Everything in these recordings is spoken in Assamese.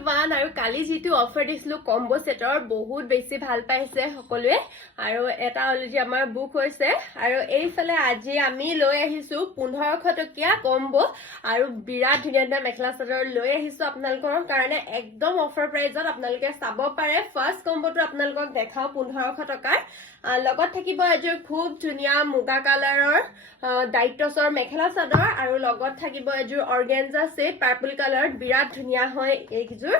এভৰিৱান আৰু কালি যেটো অফাৰ দিছিলো কম্বো সেটৰ বহুত বেছি ভাল পাইছে সকলোৱে আৰু এটা অলৰেডি আমাৰ বুক হৈছে আৰু এইফালে আজি আমি লৈ আহিছো 1500 টকীয়া কম্বো আৰু বিৰাট ধুনীয়া মেখেলা চাদৰ লৈ আহিছো আপোনালোকৰ কাৰণে একদম অফাৰ প্ৰাইজত আপোনালোকে চাব পাৰে ফাৰ্স্ট কম্বোটো আপোনালোকক দেখাও 1500 টকাৰ লগত থাকিব এযোৰ খুব ধুনীয়া মুগা কালাৰৰ ডাইটছৰ মেখেলা চাদৰ আৰু লগত থাকিব এযোৰ অৰ্গেঞ্জা সেট পাৰ্পল কালাৰ বিৰাট ধুনীয়া হয় এইযোৰ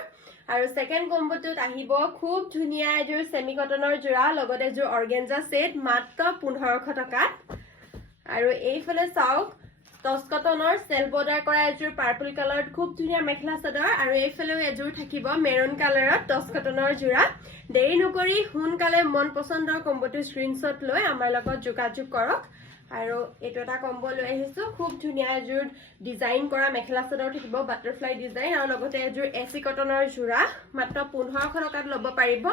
আৰু সেকেন্ড কম্বোটোত আহিব খুব ধুনীয়া এযোৰ সেমি কটনৰ জোৰা লগত এযোৰ অৰ্গেঞ্জা সেট মাত্ৰ 1500 টকাত আৰু এইফালে চাওক টচ কটনৰ সেল বৰ্ডাৰ কৰা এযোৰ পাৰ্পল কালাৰত খুব ধুনীয়া মেখেলা চাদৰ আৰু এইফালেও এযোৰ থাকিব মেৰুন কালাৰত টচ কটনৰ জোৰা দেৰি নকৰি সোনকালে মন পছন্দৰ কম্বোটো স্ক্ৰিনশ্বট লৈ আমাৰ লগত যোগাযোগ কৰক আৰু এটো এটা কম্বো লৈ আহিছো খুব ধুনীয়া এযোৰ ডিজাইন কৰা মেখেলা চাদৰ থাকিব বাটাৰফ্লাই ডিজাইন আৰু লগতে এযোৰ এসি কটনৰ জোৰা মাত্ৰ 1500 টকাত ল'ব পাৰিব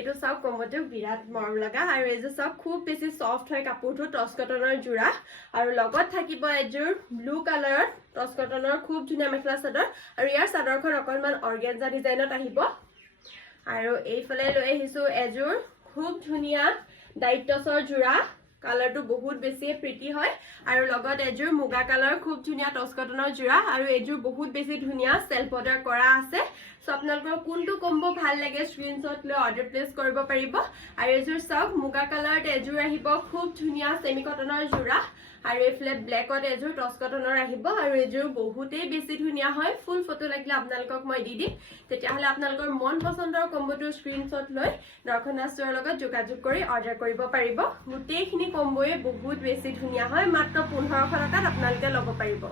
এটো সব কম্বোটো বিৰাট মৰম লগা আৰু এযোৰ সব খুব বেছি সফট হয় কাপোৰটো টচ কটনৰ জোৰা আৰু লগত থাকিব এযোৰ ব্লু কালাৰত টচ কটনৰ খুব ধুনীয়া মেখেলা চাদৰ আৰু ইয়াৰ চাদৰখন অকনমান অৰ্গেঞ্জা ডিজাইনত আহিব আৰু এইফালে লৈ আহিছো এযোৰ খুব ধুনীয়া ডাইটছৰ জোৰা কালাৰটো বহুত বেছি প্ৰিটি হয় আৰু লগত এযোৰ মুগা কালাৰ খুব ধুনীয়া টচ কটনৰ জোৰা আৰু এযোৰ বহুত বেছি ধুনীয়া সেলফ বৰ্ডাৰ কৰা আছে সো আপোনালোকৰ কোনটো কম্বো ভাল লাগে স্ক্ৰিনশ্বট লৈ অৰ্ডাৰ প্লেস কৰিব পাৰিব আৰু এযোৰ সব মুগা কালাৰত এযোৰ আহিব খুব ধুনীয়া সেমি কটনৰ জোৰা আৰু এফলে ব্ল্যাকত এযোৰ টচ কটনৰ আহিব আৰু এযোৰ বহুতেই বেছি ধুনীয়া হয় ফুল ফটো লাগিলে আপোনালোকক মই দি দিম তেতিয়া হলে আপোনালোকৰ মন পছন্দৰ কম্বোটো স্ক্ৰিনশ্বট লৈ দৰ্শনা ষ্টৰৰ লগত যোগাযোগ কৰি অৰ্ডাৰ কৰিব পাৰিব গোটেইখিনি কম্বোয়ে বহুত বেছি ধুনীয়া হয় মাত্ৰ 1500 টকাত আপোনালোকে ল'ব পাৰিব